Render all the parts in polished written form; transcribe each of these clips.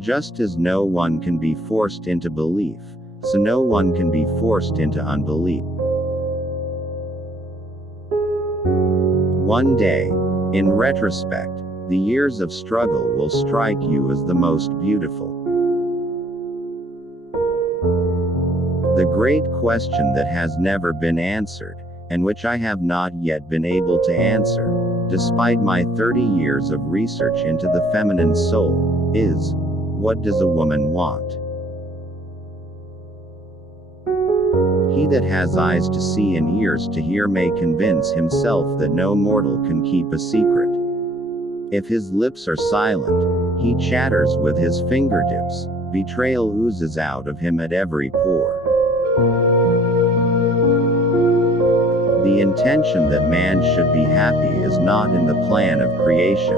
Just as no one can be forced into belief, so no one can be forced into unbelief. One day, in retrospect, the years of struggle will strike you as the most beautiful. The great question that has never been answered, and which I have not yet been able to answer, despite my 30 years of research into the feminine soul, is, what does a woman want? He that has eyes to see and ears to hear may convince himself that no mortal can keep a secret. If his lips are silent, he chatters with his fingertips, betrayal oozes out of him at every pore. The intention that man should be happy is not in the plan of creation.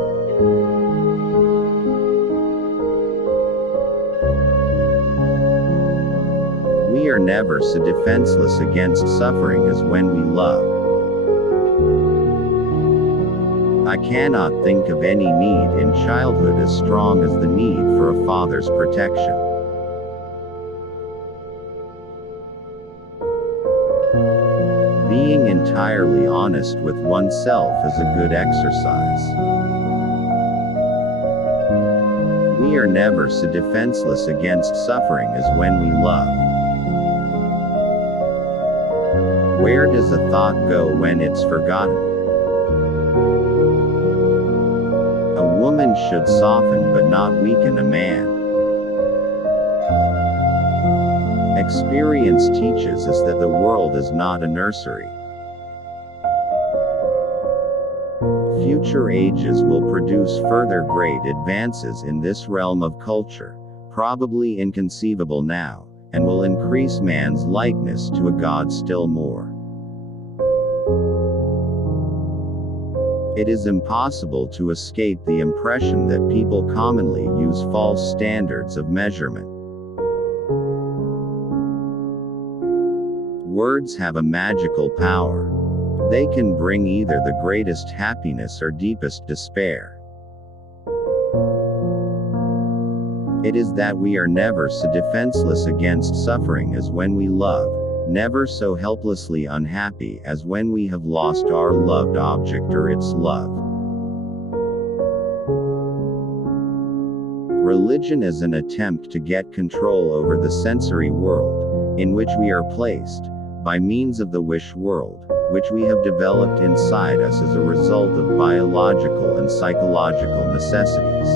We are never so defenseless against suffering as when we love. I cannot think of any need in childhood as strong as the need for a father's protection. Being entirely honest with oneself is a good exercise. We are never so defenseless against suffering as when we love. Where does a thought go when it's forgotten? A woman should soften but not weaken a man. Experience teaches us that the world is not a nursery. Future ages will produce further great advances in this realm of culture, probably inconceivable now, and will increase man's likeness to a god still more. It is impossible to escape the impression that people commonly use false standards of measurement. Words have a magical power. They can bring either the greatest happiness or deepest despair. It is that we are never so defenseless against suffering as when we love, never so helplessly unhappy as when we have lost our loved object or its love. Religion is an attempt to get control over the sensory world, in which we are placed, by means of the wish world, which we have developed inside us as a result of biological and psychological necessities.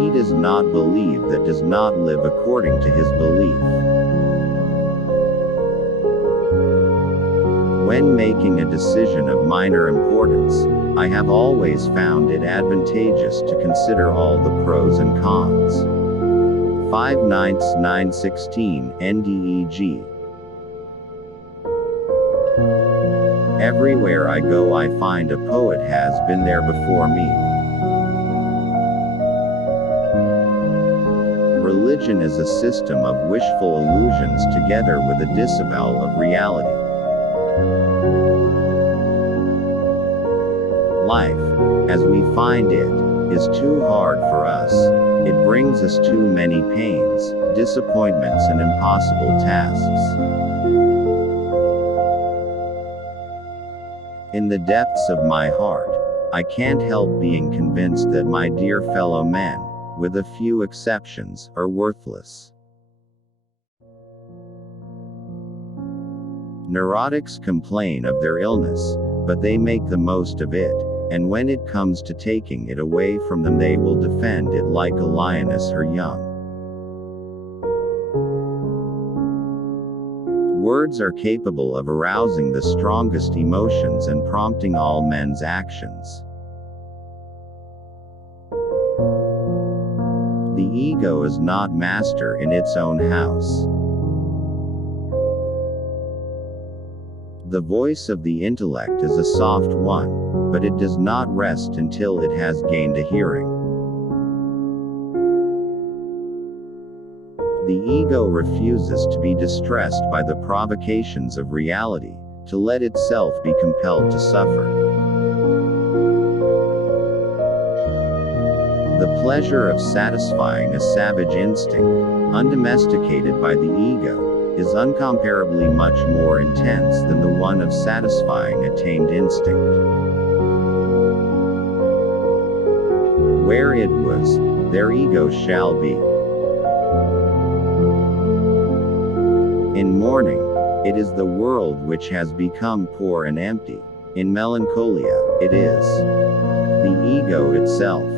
He does not believe that does not live according to his belief. When making a decision of minor importance, I have always found it advantageous to consider all the pros and cons. 5/9 9/16 NDEG. Everywhere I go I find a poet has been there before me. Religion is a system of wishful illusions together with a disavowal of reality. Life, as we find it, is too hard for us. It brings us too many pains, disappointments and impossible tasks. In the depths of my heart, I can't help being convinced that my dear fellow men, with a few exceptions, are worthless. Neurotics complain of their illness, but they make the most of it, and when it comes to taking it away from them they will defend it like a lioness her young. Words are capable of arousing the strongest emotions and prompting all men's actions. The ego is not master in its own house. The voice of the intellect is a soft one, but it does not rest until it has gained a hearing. The ego refuses to be distressed by the provocations of reality, to let itself be compelled to suffer. The pleasure of satisfying a savage instinct, undomesticated by the ego, is uncomparably much more intense than the one of satisfying a tamed instinct. Where it was, their ego shall be. In mourning, it is the world which has become poor and empty. In melancholia, it is the ego itself.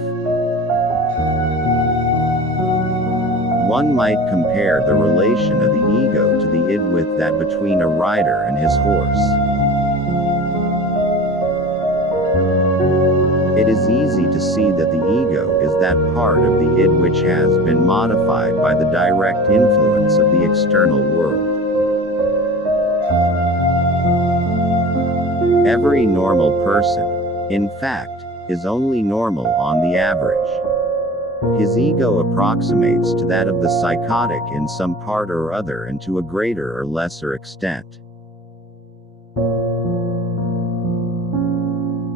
One might compare the relation of the ego to the id with that between a rider and his horse. It is easy to see that the ego is that part of the id which has been modified by the direct influence of the external world. Every normal person, in fact, is only normal on the average. His ego approximates to that of the psychotic in some part or other and to a greater or lesser extent.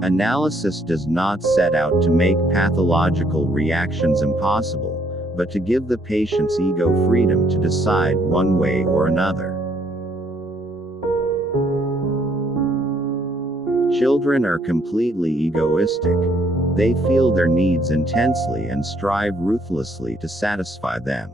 Analysis does not set out to make pathological reactions impossible, but to give the patient's ego freedom to decide one way or another. Children are completely egoistic. They feel their needs intensely and strive ruthlessly to satisfy them.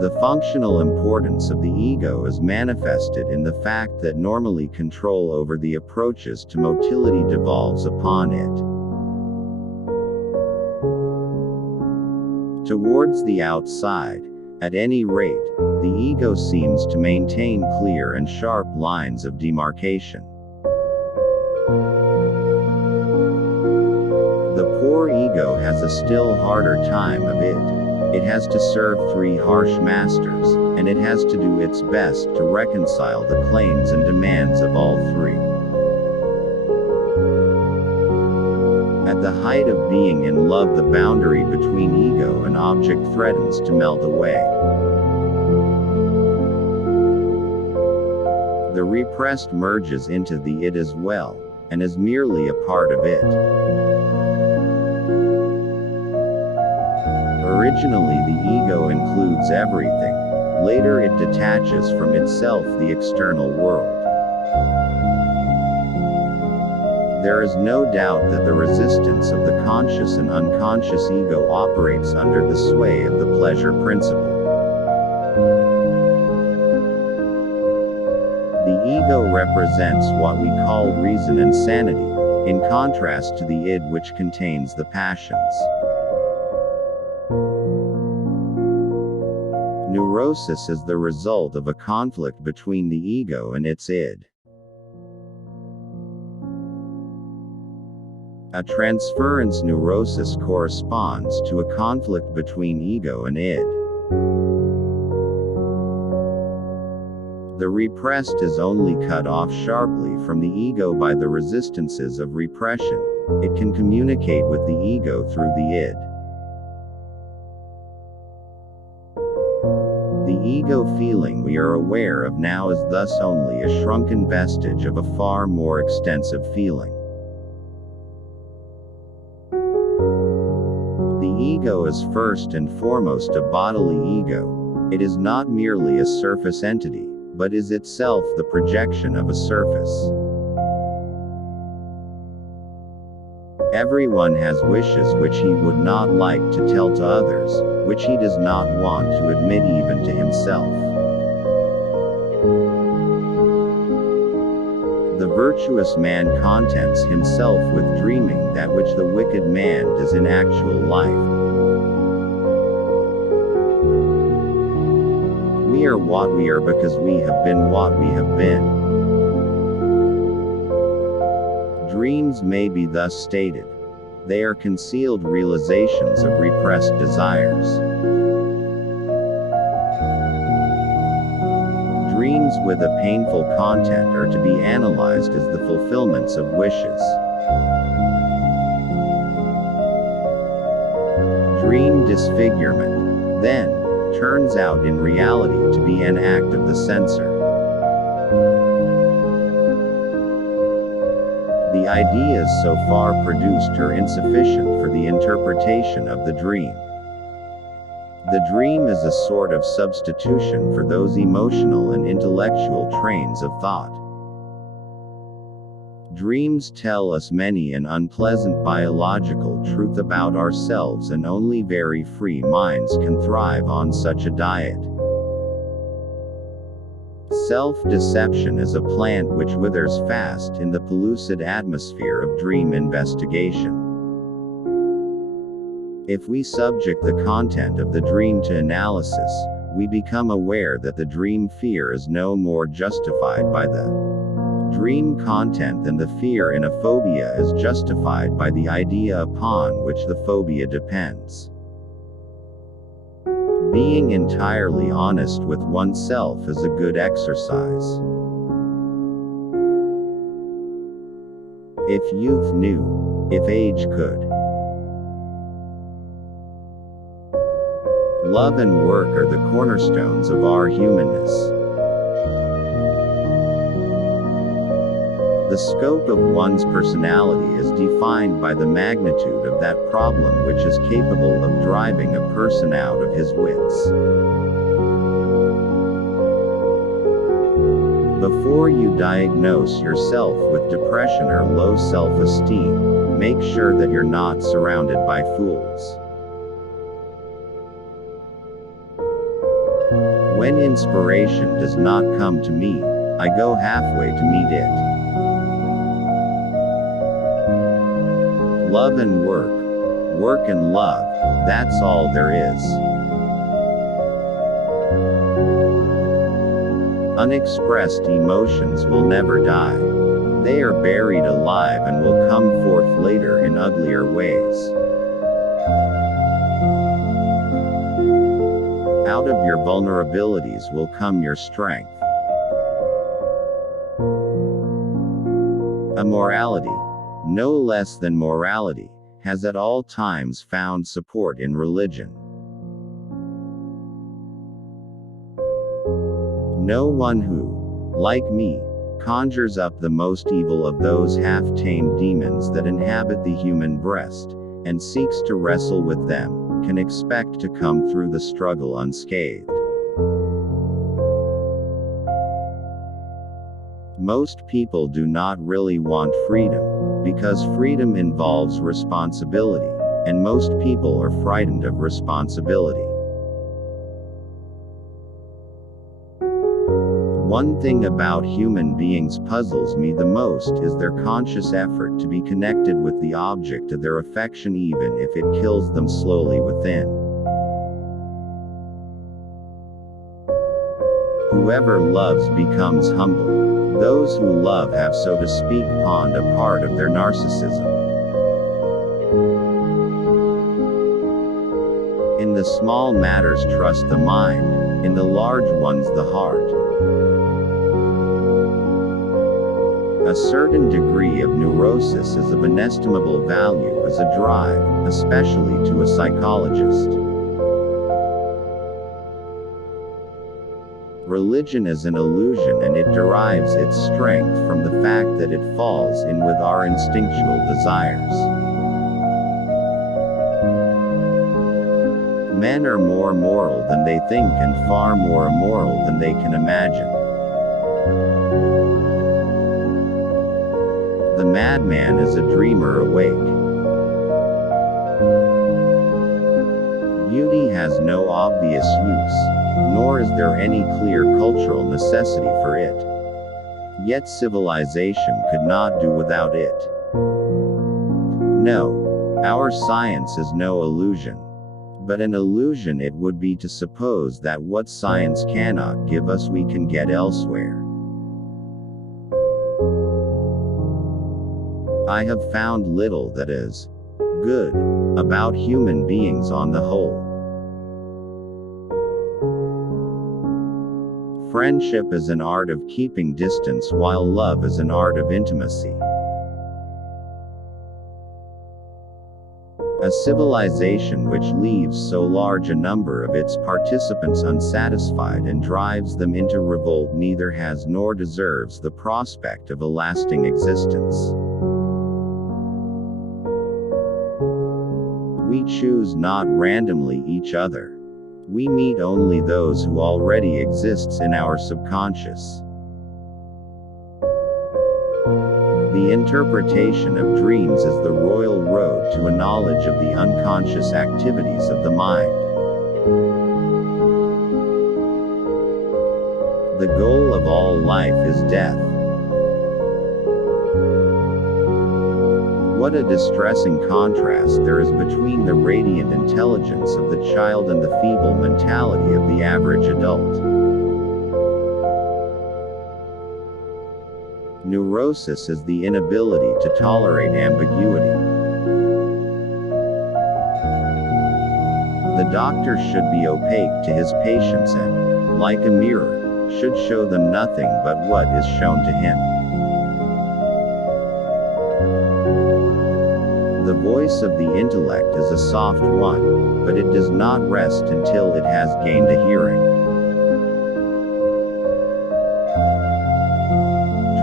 The functional importance of the ego is manifested in the fact that normally control over the approaches to motility devolves upon it. Towards the outside, at any rate, the ego seems to maintain clear and sharp lines of demarcation. The poor ego has a still harder time of it. It has to serve three harsh masters, and it has to do its best to reconcile the claims and demands of all three. At the height of being in love, the boundary between ego and object threatens to melt away. The repressed merges into the id as well, and is merely a part of it. Originally the ego includes everything, later it detaches from itself the external world. There is no doubt that the resistance of the conscious and unconscious ego operates under the sway of the pleasure principle. The ego represents what we call reason and sanity, in contrast to the id which contains the passions. Neurosis is the result of a conflict between the ego and its id. A transference neurosis corresponds to a conflict between ego and id. The repressed is only cut off sharply from the ego by the resistances of repression. It can communicate with the ego through the id. The ego feeling we are aware of now is thus only a shrunken vestige of a far more extensive feeling. The ego is first and foremost a bodily ego. It is not merely a surface entity, but is itself the projection of a surface. Everyone has wishes which he would not like to tell to others, which he does not want to admit even to himself. The virtuous man contents himself with dreaming that which the wicked man does in actual life. We are what we are because we have been what we have been. Dreams may be thus stated. They are concealed realizations of repressed desires. Dreams with a painful content are to be analyzed as the fulfillments of wishes. Dream disfigurement, then, turns out in reality to be an act of the censor. The ideas so far produced are insufficient for the interpretation of the dream. The dream is a sort of substitution for those emotional and intellectual trains of thought. Dreams tell us many an unpleasant biological truth about ourselves, and only very free minds can thrive on such a diet. Self-deception is a plant which withers fast in the pellucid atmosphere of dream investigation. If we subject the content of the dream to analysis, we become aware that the dream fear is no more justified by the dream content than the fear in a phobia is justified by the idea upon which the phobia depends. Being entirely honest with oneself is a good exercise. If youth knew, if age could. Love and work are the cornerstones of our humanness. The scope of one's personality is defined by the magnitude of that problem which is capable of driving a person out of his wits. Before you diagnose yourself with depression or low self-esteem, make sure that you're not surrounded by fools. When inspiration does not come to me, I go halfway to meet it. Love and work. Work and love, that's all there is. Unexpressed emotions will never die. They are buried alive and will come forth later in uglier ways. Out of your vulnerabilities will come your strength. Immorality, no less than morality, has at all times found support in religion. No one who, like me, conjures up the most evil of those half-tamed demons that inhabit the human breast, and seeks to wrestle with them, can expect to come through the struggle unscathed. Most people do not really want freedom, because freedom involves responsibility, and most people are frightened of responsibility. One thing about human beings puzzles me the most is their conscious effort to be connected with the object of their affection, even if it kills them slowly within. Whoever loves becomes humble. Those who love have, so to speak, pawned a part of their narcissism. In the small matters trust the mind, in the large ones the heart. A certain degree of neurosis is of inestimable value as a drive, especially to a psychologist. Religion is an illusion, and it derives its strength from the fact that it falls in with our instinctual desires. Men are more moral than they think and far more immoral than they can imagine. The madman is a dreamer awake. Beauty has no obvious use, nor is there any clear cultural necessity for it. Yet civilization could not do without it. No, our science is no illusion. But an illusion it would be to suppose that what science cannot give us we can get elsewhere. I have found little that is good about human beings on the whole. Friendship is an art of keeping distance, while love is an art of intimacy. A civilization which leaves so large a number of its participants unsatisfied and drives them into revolt neither has nor deserves the prospect of a lasting existence. We choose not randomly each other. We meet only those who already exists in our subconscious. The interpretation of dreams is the royal road to a knowledge of the unconscious activities of the mind. The goal of all life is death. What a distressing contrast there is between the radiant intelligence of the child and the feeble mentality of the average adult. Neurosis is the inability to tolerate ambiguity. The doctor should be opaque to his patients and, like a mirror, should show them nothing but what is shown to him. The voice of the intellect is a soft one, but it does not rest until it has gained a hearing.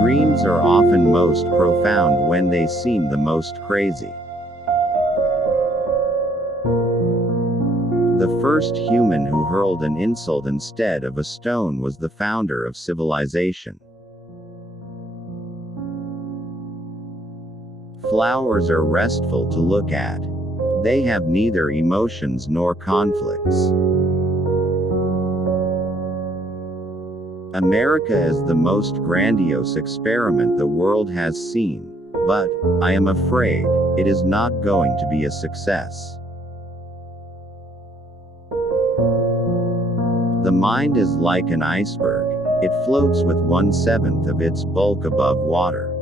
Dreams are often most profound when they seem the most crazy. The first human who hurled an insult instead of a stone was the founder of civilization. Flowers are restful to look at. They have neither emotions nor conflicts. America is the most grandiose experiment the world has seen, but, I am afraid, it is not going to be a success. The mind is like an iceberg, it floats with 1/7 of its bulk above water.